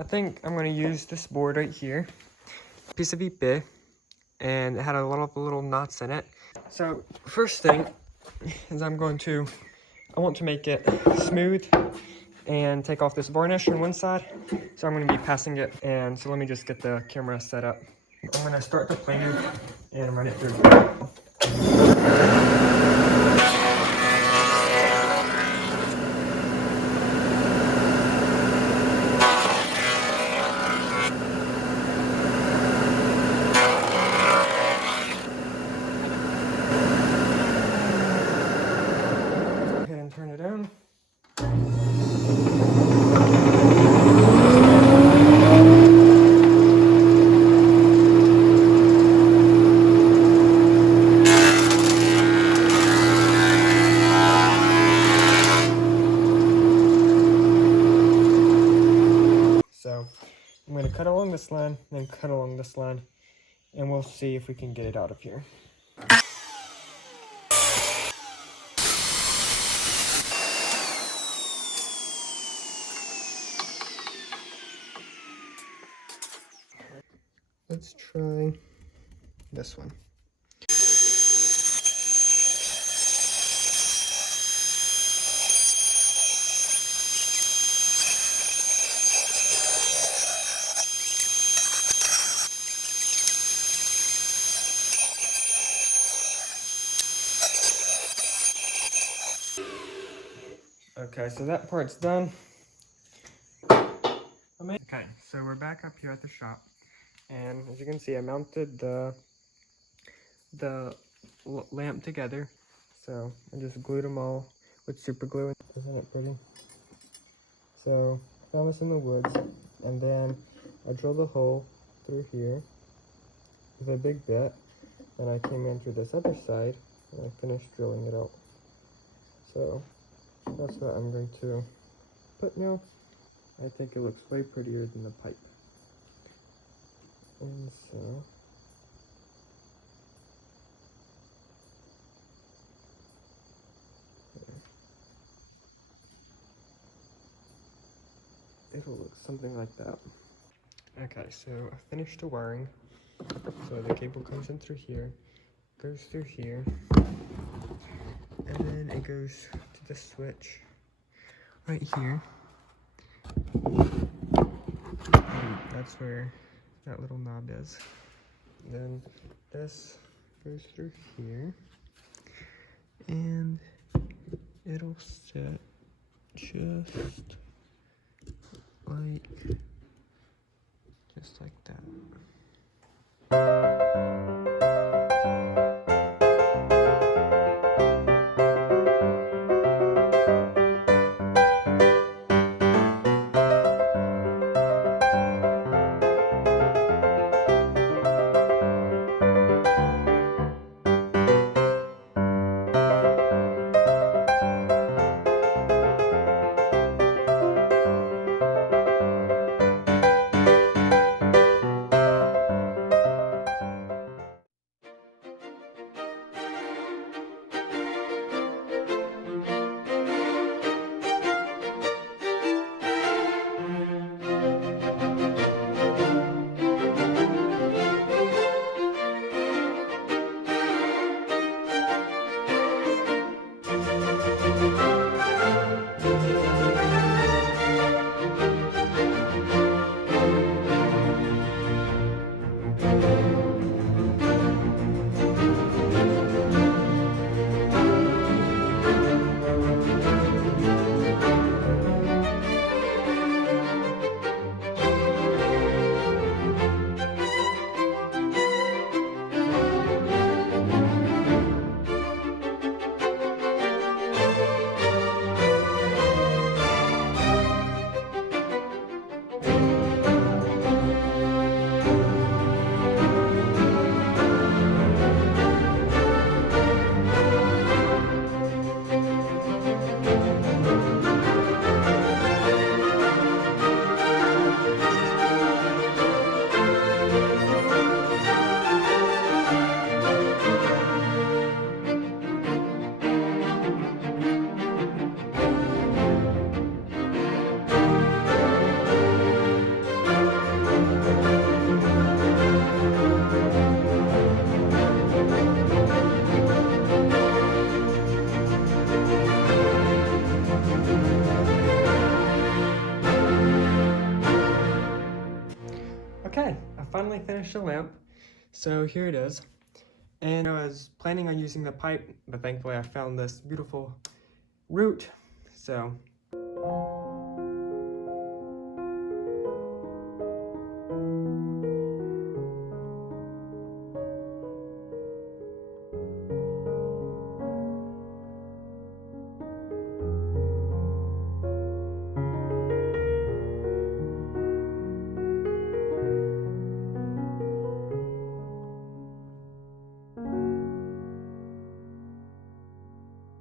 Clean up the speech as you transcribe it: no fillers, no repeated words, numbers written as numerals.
I think I'm gonna use this board right here, piece of épée, and it had a lot of little knots in it. So first thing is I want to make it smooth and take off this varnish on one side. So I'm gonna be passing it, and so let me just get the camera set up. I'm gonna start the planer and run it through. Go ahead and turn it on. So I'm going to cut along this line, then cut along this line, and we'll see if we can get it out of here. Let's try this one. Okay, so that part's done. Okay, so we're back up here at the shop, and as you can see, I mounted the lamp together. So I just glued them all with super glue. Isn't it pretty? So I found this in the woods, and then I drilled a hole through here with a big bit, and I came in through this other side, and I finished drilling it out. So that's what I'm going to put now. I think it looks way prettier than the pipe. And so it'll look something like that. Okay, so I finished the wiring. So the cable comes in through here, goes through here, and then it goes to the switch right here. And that's where that little knob is. Then this goes through here, and it'll set just like that. finally finished the lamp. So here it is. And I was planning on using the pipe, but thankfully I found this beautiful root. So